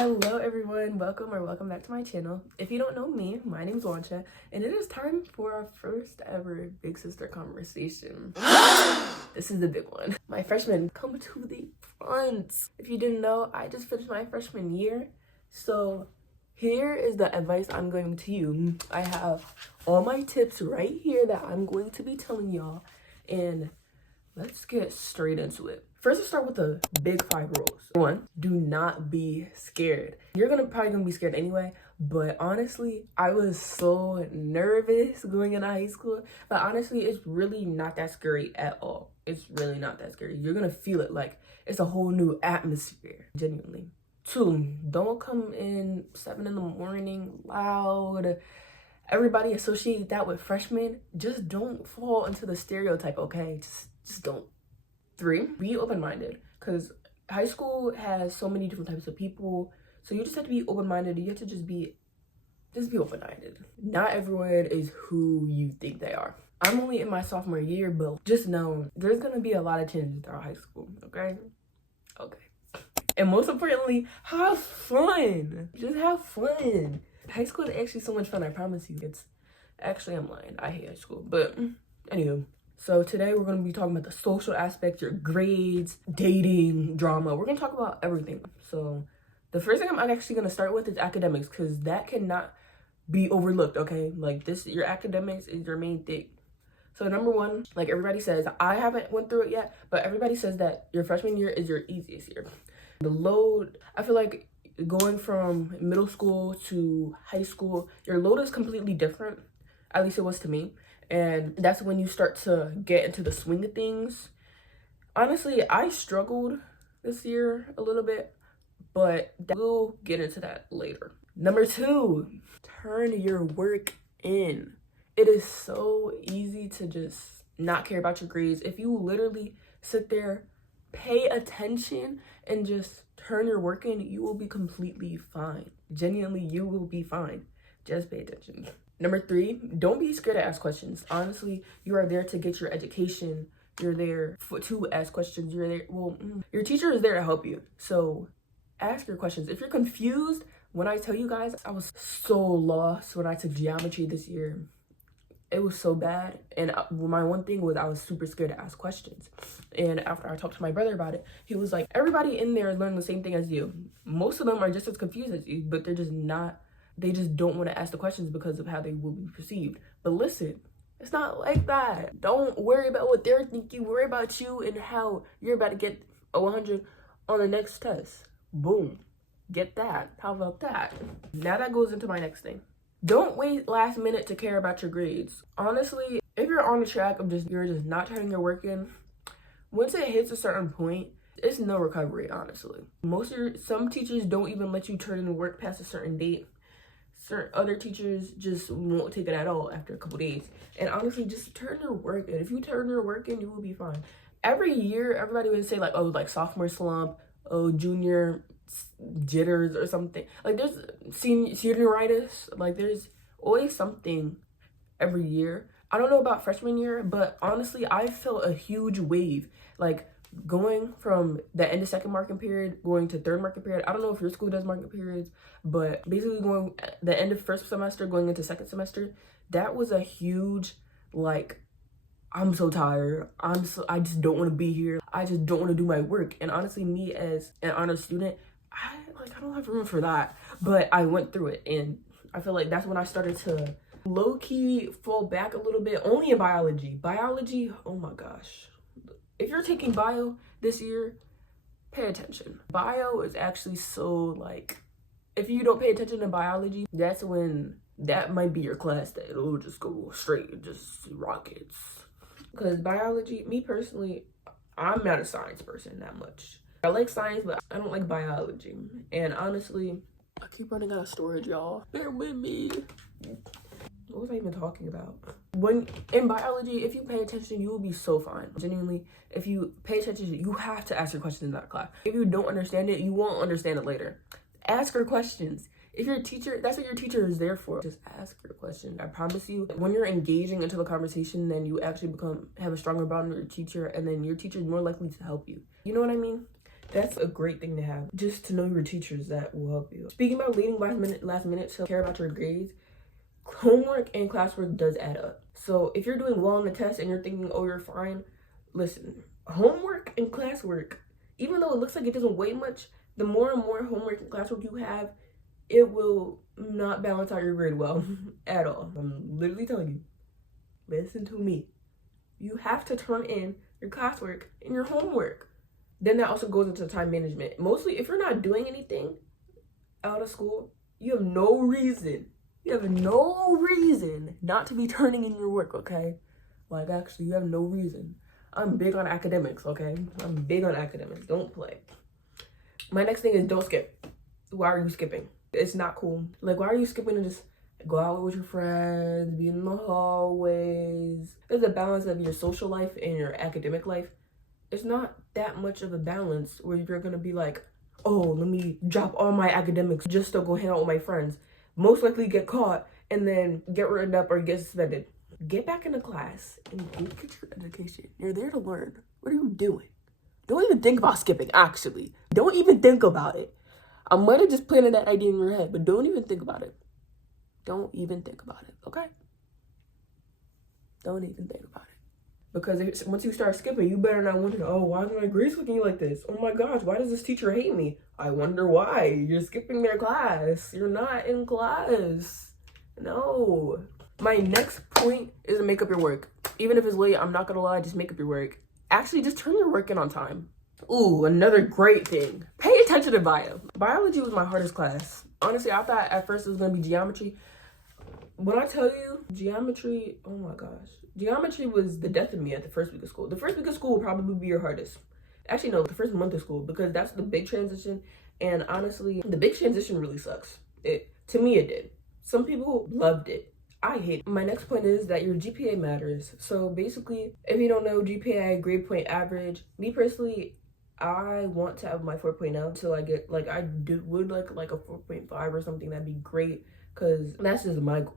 Hello everyone, welcome back to my channel. If you don't know me, my name's Nwancha, and it is time for our first ever big sister conversation. This is the big one. My freshmen, come to the front. If you didn't know, I just finished my freshman year, so here is the advice I'm going to you. I have all my tips right here that I'm going to be telling y'all, and let's get straight into it. First, let's start with the big 5 rules. 1, do not be scared. You're probably gonna be scared anyway, but honestly, I was so nervous going into high school, but honestly, it's really not that scary at all. It's really not that scary. You're gonna feel it like it's a whole new atmosphere, genuinely. 2, don't come in 7 in the morning loud. Everybody associate that with freshmen. Just don't fall into the stereotype, okay? Just don't. 3, be open-minded, because high school has so many different types of people, so you just have to be open-minded. You have to just be open-minded. Not everyone is who you think they are. I'm only in my sophomore year, but just know there's gonna be a lot of changes throughout high school, okay? And most importantly, have fun. Just have fun. High school is actually so much fun, I promise you. I'm lying, I hate high school, but anywho. So today we're going to be talking about the social aspects, your grades, dating, drama. We're going to talk about everything. So the first thing I'm actually going to start with is academics, because that cannot be overlooked, okay? Like your academics is your main thing. So number 1, like everybody says, I haven't went through it yet, but everybody says that your freshman year is your easiest year. The load, I feel like going from middle school to high school, your load is completely different. At least it was to me. And that's when you start to get into the swing of things. Honestly, I struggled this year a little bit, but we'll get into that later. Number 2, turn your work in. It is so easy to just not care about your grades. If you literally sit there, pay attention, and just turn your work in, you will be completely fine. Genuinely, you will be fine. Just pay attention. Number 3, don't be scared to ask questions. Honestly, you are there to get your education. You're there to ask questions. Your teacher is there to help you. So ask your questions. If you're confused, when I tell you guys, I was so lost when I took geometry this year. It was so bad. And my one thing was I was super scared to ask questions. And after I talked to my brother about it, he was like, everybody in there is learning the same thing as you. Most of them are just as confused as you, but they're just not. They just don't want to ask the questions because of how they will be perceived. But listen, it's not like that. Don't worry about what they're thinking. Worry about you and how you're about to get a 100 on the next test. Boom. Get that. How about that? Now that goes into my next thing. Don't wait last minute to care about your grades. Honestly, if you're on the track of you're just not turning your work in, once it hits a certain point, it's no recovery, honestly. Some teachers don't even let you turn in the work past a certain date. Certain other teachers just won't take it at all after a couple days. And honestly, just turn your work in. If you turn your work in, you will be fine. Every year, everybody would say like, oh, like sophomore slump, oh, junior jitters or something. Like there's senioritis. Like there's always something every year. I don't know about freshman year, but honestly, I felt a huge wave. Like going from the end of second marking period, going to third marking period. I don't know if your school does marking periods, but basically going the end of first semester, going into second semester, that was a huge, like, I'm so tired. I just don't want to be here. I just don't want to do my work. And honestly, me as an honor student, I don't have room for that. But I went through it, and I feel like that's when I started to low-key fall back a little bit, only in biology. Biology, oh my gosh. If you're taking bio this year, pay attention. Bio is actually so, like, if you don't pay attention to biology, that's when that might be your class that it'll just go straight, just rockets. Because biology, me personally, I'm not a science person that much. I like science, but I don't like biology. And honestly, I keep running out of storage, y'all. Bear with me. What was I even talking about? When in biology, if you pay attention, you will be so fine. Genuinely, if you pay attention, you have to ask your questions in that class. If you don't understand it, you won't understand it later. Ask her questions. If your teacher, that's what your teacher is there for. Just ask her questions. I promise you, when you're engaging into the conversation, then you actually have a stronger bond with your teacher, and then your teacher is more likely to help you. You know what I mean? That's a great thing to have, just to know your teachers that will help you. Speaking about waiting last minute to care about your grades, homework and classwork does add up. So if you're doing well on the test and you're thinking, oh, you're fine, listen, homework and classwork, even though it looks like it doesn't weigh much, the more and more homework and classwork you have, it will not balance out your grade well at all. I'm literally telling you, listen to me. You have to turn in your classwork and your homework. Then that also goes into time management. Mostly, if you're not doing anything out of school, you have no reason not to be turning in your work, okay? Like, actually, you have no reason. I'm big on academics, okay? I'm big on academics. Don't play. My next thing is don't skip. Why are you skipping? It's not cool. Like, why are you skipping and just go out with your friends, be in the hallways? There's a balance of your social life and your academic life. It's not that much of a balance where you're gonna be like, oh, let me drop all my academics just to go hang out with my friends. Most likely get caught and then get written up or get suspended. Get back into class and go get your education. You're there to learn. What are you doing? Don't even think about skipping, actually. Don't even think about it. I might have just planted that idea in your head, but don't even think about it. Don't even think about it, okay? Don't even think about it. Because once you start skipping, you better not wonder, oh, why is my grades looking like this? Oh my gosh, why does this teacher hate me? I wonder why. You're skipping their class. You're not in class. No. My next point is to make up your work. Even if it's late, I'm not gonna lie, just make up your work. Actually, just turn your work in on time. Ooh, another great thing. Pay attention to bio. Biology was my hardest class. Honestly, I thought at first it was gonna be geometry. When I tell you, geometry, oh my gosh. Geometry was the death of me at the first week of school. The first week of school will probably be your hardest. Actually, no, the first month of school, because that's the big transition. And honestly, the big transition really sucks. To me, it did. Some people loved it. I hate it. My next point is that your GPA matters. So basically, if you don't know, GPA, grade point average, me personally, I want to have my 4.0 till I get, like, would like a 4.5 or something. That'd be great, because that's just my goal.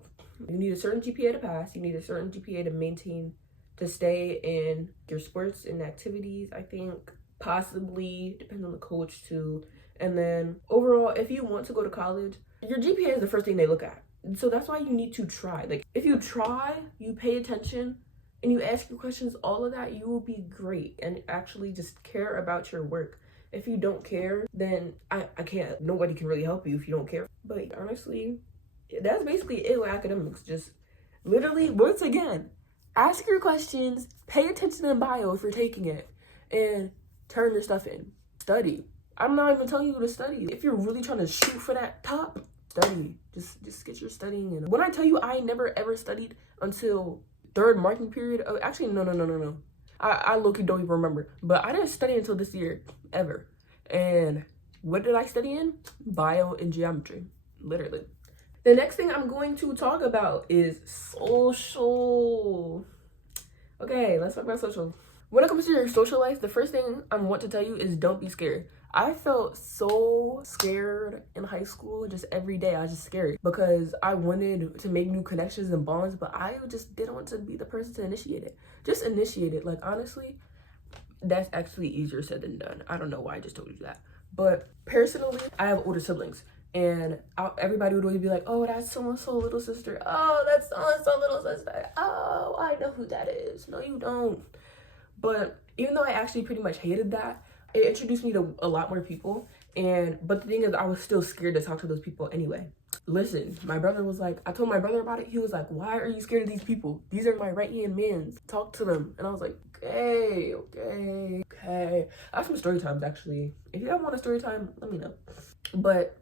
You need a certain GPA to pass. You need a certain GPA to maintain, to stay in your sports and activities, I think. Possibly, depends on the coach too. And then overall, if you want to go to college, your GPA is the first thing they look at. So that's why you need to try. Like, if you try, you pay attention, and you ask your questions, all of that, you will be great and actually just care about your work. If you don't care, then I can't. Nobody can really help you if you don't care. But honestly, that's basically it with academics. Just literally, once again, ask your questions, pay attention to bio if you're taking it, and turn your stuff in. Study. I'm not even telling you to study. If you're really trying to shoot for that top, study. Just get your studying in. When I tell you I never ever studied until third marking period, oh, actually, no. I low-key don't even remember. But I didn't study until this year, ever. And what did I study in? Bio and geometry, literally. The next thing I'm going to talk about is social. Okay, let's talk about social. When it comes to your social life, the first thing I want to tell you is don't be scared. I felt so scared in high school, just every day. I was just scared because I wanted to make new connections and bonds, but I just didn't want to be the person to initiate it. Just initiate it. Like, honestly, that's actually easier said than done. I don't know why I just told you that. But personally, I have older siblings. And everybody would always be like, oh, that's so-and-so little sister. Oh, that's so-and-so little sister. Oh, I know who that is. No, you don't. But even though I actually pretty much hated that, it introduced me to a lot more people. But the thing is, I was still scared to talk to those people anyway. Listen, my brother was like, I told my brother about it. He was like, why are you scared of these people? These are my right-hand men. Talk to them. And I was like, okay. I have some story times, actually. If you guys want a story time, let me know. But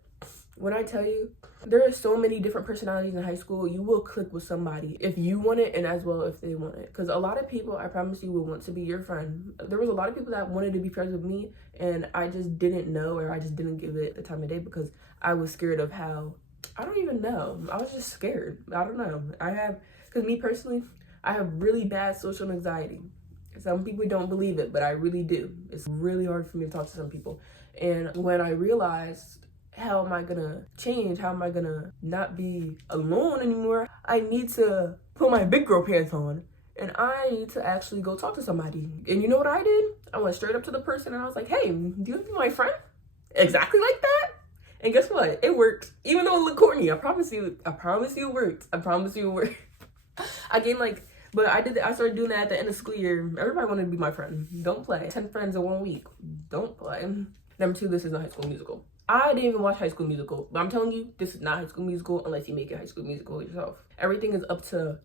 when I tell you, there are so many different personalities in high school. You will click with somebody if you want it, and as well if they want it. Because a lot of people, I promise you, will want to be your friend. There was a lot of people that wanted to be friends with me, and I just didn't know, or I just didn't give it the time of day because I was scared of how, I don't even know. I was just scared. I don't know. Because me personally, I have really bad social anxiety. Some people don't believe it, but I really do. It's really hard for me to talk to some people. And when I realized, how am I gonna change? How am I gonna not be alone anymore? I need to put my big girl pants on and I need to actually go talk to somebody. And you know what I did? I went straight up to the person and I was like, hey, do you want to be my friend? Exactly like that. And guess what? It worked. Even though it looked corny, I promise you it worked. I promise you it worked. I gained like, but I started doing that at the end of school year. Everybody wanted to be my friend. Don't play. 10 friends in 1 week. Don't play. Number 2, this is not High School Musical. I didn't even watch High School Musical, but I'm telling you, this is not High School Musical unless you make it High School Musical yourself. Everything is up to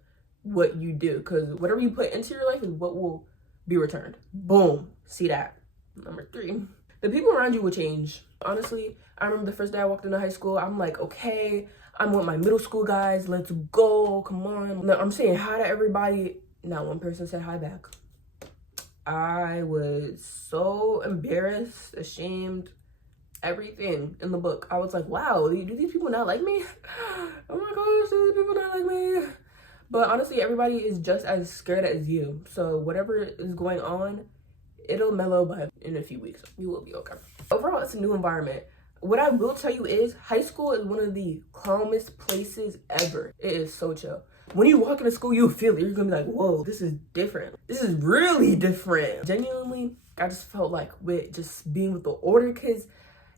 what you do, because whatever you put into your life is what will be returned. Boom. See that. Number 3, the people around you will change. Honestly, I remember the first day I walked into high school, I'm like, okay, I'm with my middle school guys. Let's go. Come on. I'm saying hi to everybody. Not one person said hi back. I was so embarrassed, ashamed, everything in the book. I was like, wow, do these people not like me? Oh my gosh, do these people not like me? But honestly, everybody is just as scared as you. So whatever is going on, it'll mellow by in a few weeks. You will be okay. Overall, it's a new environment. What I will tell you is high school is one of the calmest places ever. It is so chill. When you walk into school, you feel it. You're gonna be like, whoa, this is different. This is really different. Genuinely, I just felt like with just being with the older kids,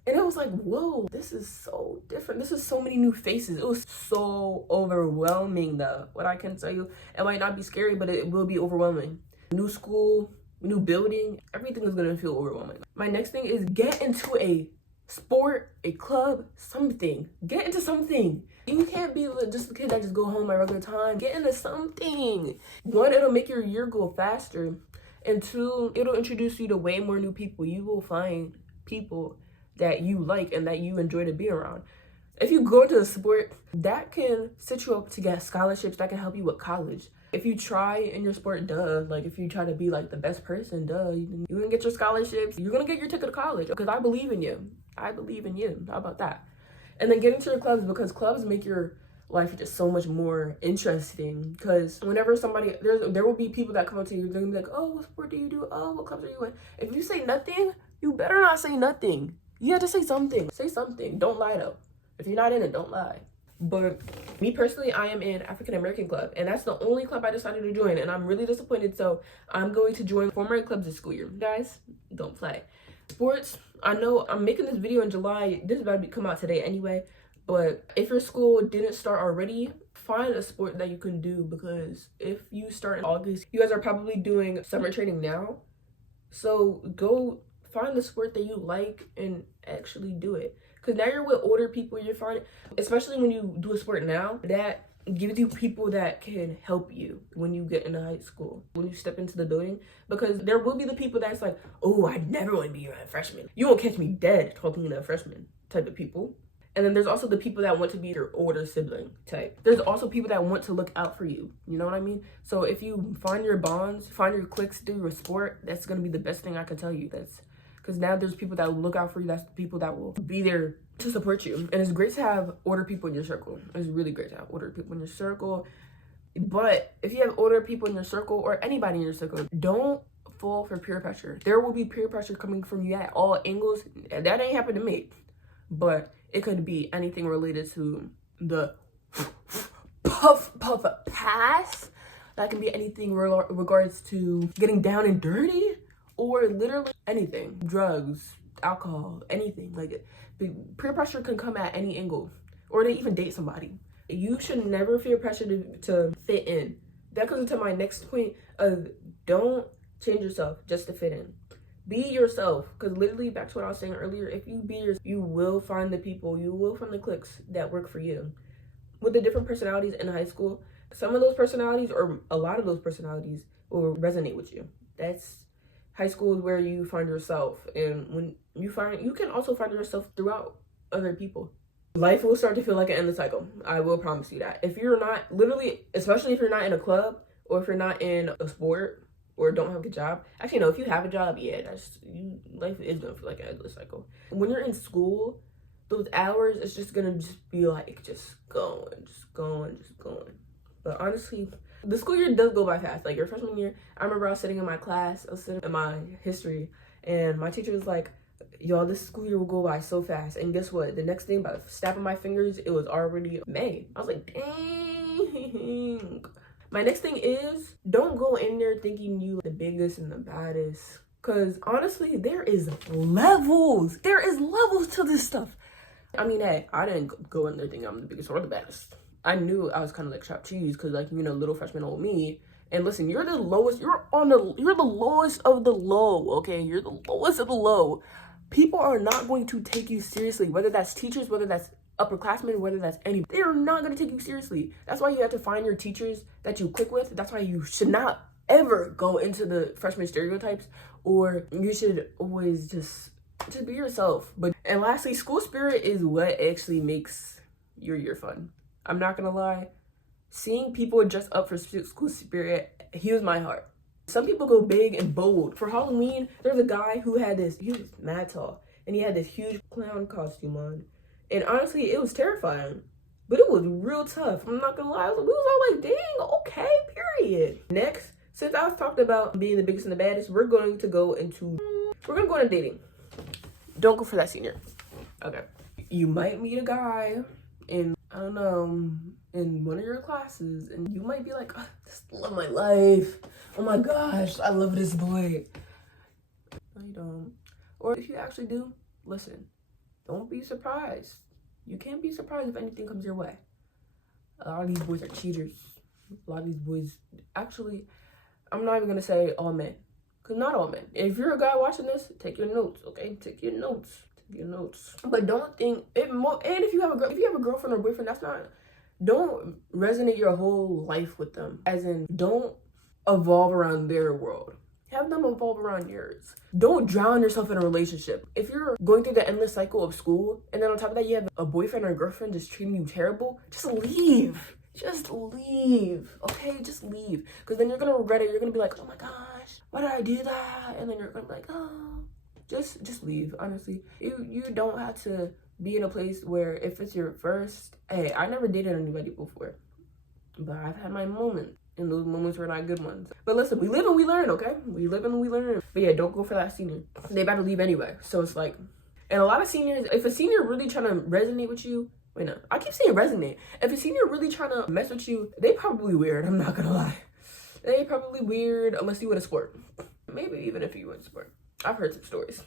and it was like, whoa, this is so different. This is so many new faces. It was so overwhelming though. What I can tell you, it might not be scary, but it will be overwhelming. New school, new building, everything is gonna feel overwhelming. My next thing is get into a sport, a club, something. Get into something. You can't be just a kid that just go home at regular time. Get into something. 1, it'll make your year go faster. And 2, it'll introduce you to way more new people. You will find people that you like and that you enjoy to be around. If you go to a sport, that can set you up to get scholarships that can help you with college. If you try in your sport, duh, like if you try to be like the best person, duh, you're gonna get your scholarships. You're gonna get your ticket to college because I believe in you. I believe in you. How about that? And then get into your clubs, because clubs make your life just so much more interesting. Because whenever somebody, there will be people that come up to you, they're gonna be like, oh, what sport do you do? Oh, what clubs are you in? If you say nothing, you better not say nothing. You have to say something. Say something. Don't lie though. If you're not in it, don't lie. But me personally, I am in African American club, and that's the only club I decided to join, and I'm really disappointed. So I'm going to join 4 more clubs this school year. Guys, don't play. Sports, I know I'm making this video in July. This is about to come out today anyway. But if your school didn't start already, find a sport that you can do, because if you start in August, you guys are probably doing summer training now. So go find the sport that you like and actually do it. Because now you're with older people, you're finding, especially when you do a sport now, that gives you people that can help you when you get into high school, when you step into the building. Because there will be the people that's like, oh, I never want to be around a freshman. You won't catch me dead talking to a freshman type of people. And then there's also the people that want to be your older sibling type. There's also people that want to look out for you. You know what I mean? So if you find your bonds, find your cliques through your sport, that's going to be the best thing I can tell you. That's because now there's people that will look out for you. That's the people that will be there to support you. And it's great to have older people in your circle. It's really great to have older people in your circle. But if you have older people in your circle, or anybody in your circle, don't fall for peer pressure. There will be peer pressure coming from you at all angles. That ain't happened to me. But it could be anything related to the puff pass. That can be anything regards to getting down and dirty, or literally anything. Drugs, alcohol, anything. Like, peer pressure can come at any angle, or to even date somebody. You should never feel pressure to fit in. That comes into my next point of don't change yourself just to fit in. Be yourself, because literally back to what I was saying earlier, if you be yourself, you will find the people, you will find the cliques that work for you. With the different personalities in high school, some of those personalities, or a lot of those personalities, will resonate with you. That's high school is where you find yourself, and when you can also find yourself throughout other people. Life will start to feel like an endless cycle. I will promise you that. If you're not, literally, especially if you're not in a club, or if you're not in a sport, or don't have a job. Actually, no, if you have a job, yeah, life is gonna feel like an endless cycle. When you're in school, those hours, it's just gonna be like, just going. But honestly, the school year does go by fast. Like your freshman year, I remember I was sitting in my class, I was sitting in my history, and my teacher was like, y'all, this school year will go by so fast. And guess what? The next thing, by the snap of my fingers, it was already May. I was like, dang. My next thing is, don't go in there thinking you the biggest and the baddest. Because honestly, there is levels. There is levels to this stuff. I mean, hey, I didn't go in there thinking I'm the biggest or the baddest. I knew I was kind of like chopped cheese because, like, you know, little freshman old me. And listen, you're the lowest. You're the lowest of the low. Okay, you're the lowest of the low. People are not going to take you seriously, whether that's teachers, whether that's upperclassmen, whether that's any. They are not going to take you seriously. That's why you have to find your teachers that you click with. That's why you should not ever go into the freshman stereotypes, or you should always just be yourself. And lastly, school spirit is what actually makes your year fun. I'm not gonna lie, seeing people dress up for school spirit heals my heart. Some people go big and bold. For Halloween, there's a guy who he was mad tall, and he had this huge clown costume on. And honestly, it was terrifying, but it was real tough. I'm not gonna lie, we was all like, dang, okay, period. Next, since I was talking about being the biggest and the baddest, we're going to go into dating. Don't go for that senior. Okay. You might meet a guy in, I don't know, in one of your classes, and you might be like, oh, this love my life. Oh my gosh, I love this boy. No, you don't. Or if you actually do, listen, don't be surprised. You can't be surprised if anything comes your way. A lot of these boys are cheaters. A lot of these boys, actually, I'm not even gonna say all men, because not all men. If you're a guy watching this, take your notes, okay? Take your notes. But don't think it more. And if you have a girlfriend or boyfriend, don't resonate your whole life with them. As in, don't evolve around their world. Have them evolve around yours. Don't drown yourself in a relationship. If you're going through the endless cycle of school, and then on top of that, you have a boyfriend or a girlfriend just treating you terrible, just leave. Just leave. Okay, just leave. Because then you're gonna regret it. You're gonna be like, oh my gosh, why did I do that? And then you're gonna be like, oh. Just leave, honestly. You don't have to be in a place where if it's your first, hey, I never dated anybody before, but I've had my moments, and those moments were not good ones. But listen, we live and we learn, okay? We live and we learn. But yeah, don't go for that senior. They about to leave anyway. So it's like, and a lot of seniors, if a senior really trying to resonate with you, wait, no, I keep saying resonate. If a senior really trying to mess with you, they probably weird, I'm not gonna lie. They probably weird unless you went to sport. Maybe even if you went to sport. I've heard some stories.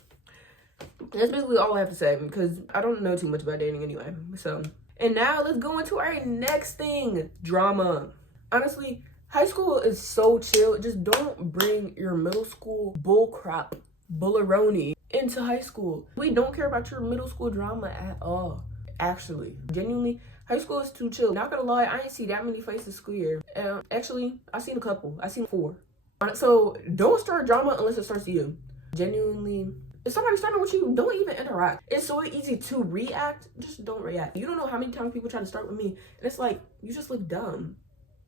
That's basically all I have to say, because I don't know too much about dating anyway. So, and now let's go into our next thing, drama. Honestly, high school is so chill. Just don't bring your middle school bullcrap, bullaroni into high school. We don't care about your middle school drama at all. Actually, genuinely, high school is too chill. Not gonna lie, I ain't see that many fights this school year. Actually, I seen a couple. I seen 4. So don't start drama unless it starts you. Genuinely, if somebody's starting with you, don't even interact. It's so easy to react. Just don't react. You don't know how many times people try to start with me, and it's like, you just look dumb.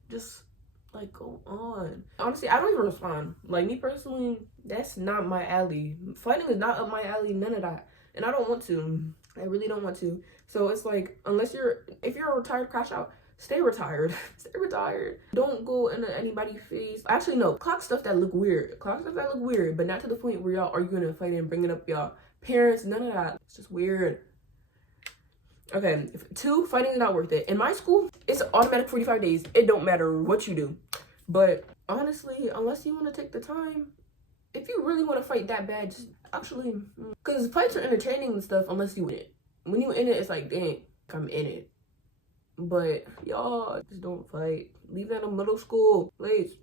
Just like, go on. Honestly, I don't even respond. Like, me personally, that's not my alley. Fighting is not up my alley, none of that. And I don't want to. I really don't want to. So it's like, if you're a retired crash out, stay retired. Stay retired. Don't go into anybody's face. Actually, no. Clock stuff that look weird. But not to the point where y'all arguing and fighting and bringing up y'all parents. None of that. It's just weird. Okay. 2, fighting is not worth it. In my school, it's an automatic 45 days. It don't matter what you do. But honestly, unless you want to take the time, if you really want to fight that bad, just actually, because fights are entertaining and stuff unless you in it. When you in it, it's like, dang, I'm in it. But y'all just don't fight. Leave that in middle school, please.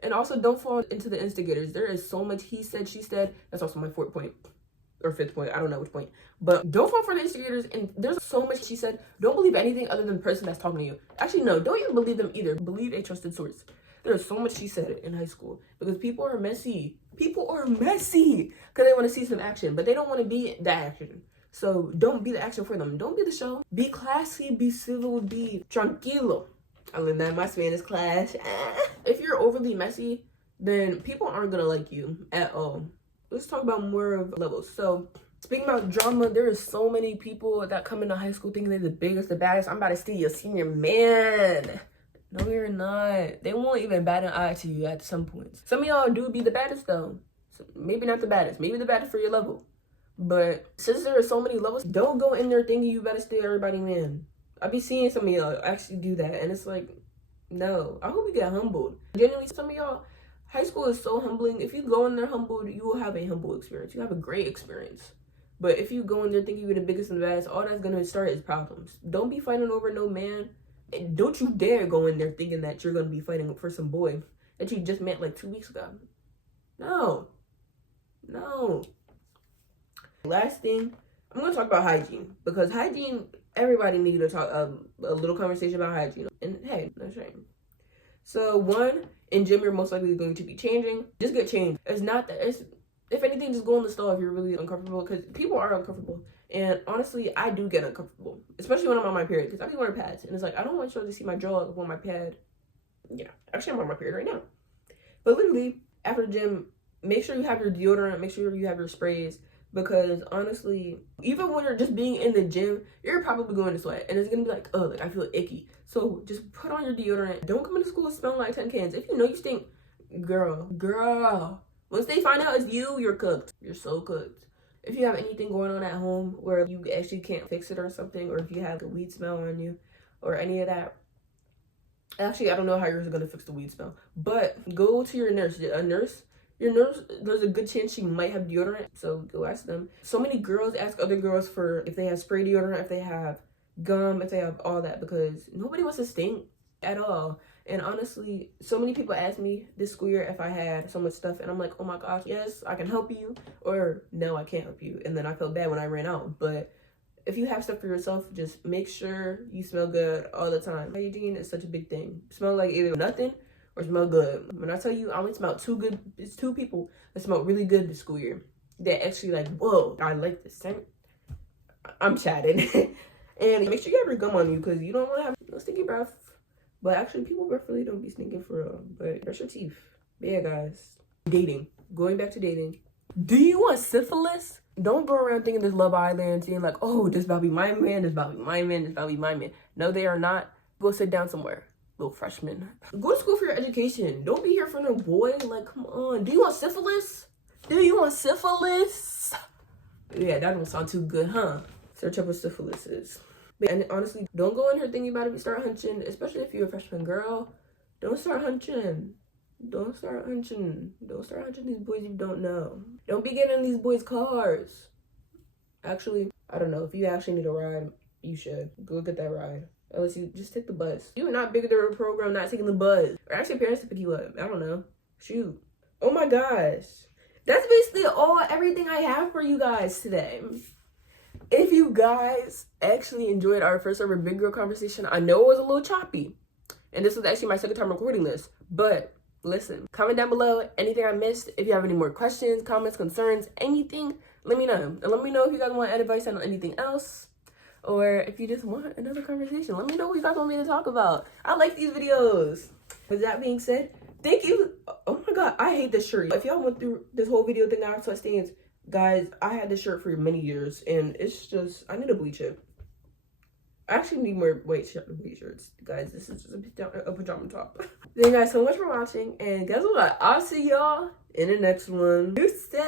And also don't fall into the instigators. There is so much he said, she said. That's also my 4th point or 5th point. I don't know which point. But don't fall for the instigators. And there's so much she said. Don't believe anything other than the person that's talking to you. Actually, no, don't even believe them either. Believe a trusted source. There's so much she said in high school because people are messy. People are messy because they want to see some action, but they don't want to be the action. So don't be the action for them. Don't be the show. Be classy, be civil, be tranquilo. I learned that in my Spanish class. If you're overly messy, then people aren't gonna like you at all. Let's talk about more of levels. So speaking about drama, there is so many people that come into high school thinking they're the biggest, the baddest. I'm about to see your senior man. No, you're not. They won't even bat an eye to you at some points. Some of y'all do be the baddest though. So maybe not the baddest. Maybe the baddest for your level. But since there are so many levels, don't go in there thinking you better stay everybody man. I be seeing some of y'all actually do that, and it's like, No, I hope you get humbled. Genuinely, some of y'all, high school is so humbling. If you go in there humbled, you will have a humble experience. You have a great experience. But if you go in there thinking you're the biggest and the baddest, all that's gonna start is problems. Don't be fighting over no man. And don't you dare go in there thinking that you're gonna be fighting for some boy that you just met like 2 weeks ago. No. No. Last thing, I'm gonna talk about hygiene, because hygiene, everybody needs to talk a little conversation about hygiene. And hey, no shame. So one, in gym, you're most likely going to be changing. Just get changed. It's not that, it's, if anything, just go in the stall if you're really uncomfortable, because people are uncomfortable. And honestly, I do get uncomfortable, especially when I'm on my period, because I be wearing pads. And it's like, I don't want y'all to see my jaw on my pad. Yeah, actually, I'm on my period right now. But literally, after the gym, make sure you have your deodorant, make sure you have your sprays, because honestly, even when you're just being in the gym, you're probably going to sweat, and it's gonna be like, oh, like I feel icky. So just put on your deodorant. Don't come into school smelling like 10 cans. If you know you stink, girl, once they find out it's you, you're cooked. You're so cooked. If you have anything going on at home where you actually can't fix it or something, or if you have a weed smell on you or any of that, actually, I don't know how you're gonna fix the weed smell, but go to your nurse. Your nurse, there's a good chance she might have deodorant, so go ask them. So many girls ask other girls for if they have spray deodorant, if they have gum, if they have all that, because nobody wants to stink at all. And honestly, so many people ask me this school year if I had so much stuff, and I'm like, oh my gosh, yes, I can help you, or no, I can't help you. And then I felt bad when I ran out. But if you have stuff for yourself, just make sure you smell good all the time. Hygiene is such a big thing. Smell like either nothing or smell good. When I tell you, I only smelled two people that smelled really good this school year. That actually like, whoa, I like this scent. I'm chatting. And make sure you have your gum on you, because you don't want to have no stinky breath. But actually, people breath really don't be stinking for real. But brush your teeth. But yeah, guys. Dating. Going back to dating. Do you want syphilis? Don't go around thinking this Love Island, saying like, oh, this about to be my man, this about to be my man, this about to be my man. No, they are not. Go sit down somewhere, little freshman. Go to school for your education. Don't be here for no boy. Like, come on. Do you want syphilis? Do you want syphilis? Yeah, that don't sound too good, huh? Search up what syphilis is. And honestly, don't go in here thinking about it. Start hunching, especially if you're a freshman girl. Don't start hunching. Don't start hunching. Don't start hunching these boys you don't know. Don't be getting in these boys' cars. Actually, I don't know. If you actually need a ride, you should. Go get that ride. Unless you just take the bus. You are not bigger than a program not taking the bus. Or ask your parents to pick you up. I don't know. Shoot. Oh my gosh. That's basically everything I have for you guys today. If you guys actually enjoyed our first ever big girl conversation, I know it was a little choppy. And this was actually my second time recording this. But listen, comment down below anything I missed. If you have any more questions, comments, concerns, anything, let me know. And let me know if you guys want advice on anything else. Or if you just want another conversation, let me know what you guys want me to talk about. I like these videos. With that being said, thank you. Oh my God, I hate this shirt. If y'all went through this whole video thing, I have sweat stains. Guys, I had this shirt for many years, and it's just, I need to bleach it. I actually need more white shirts. Guys, this is just a pajama top. Thank you guys so much for watching, and guess what? I'll see y'all in the next one. Deuces!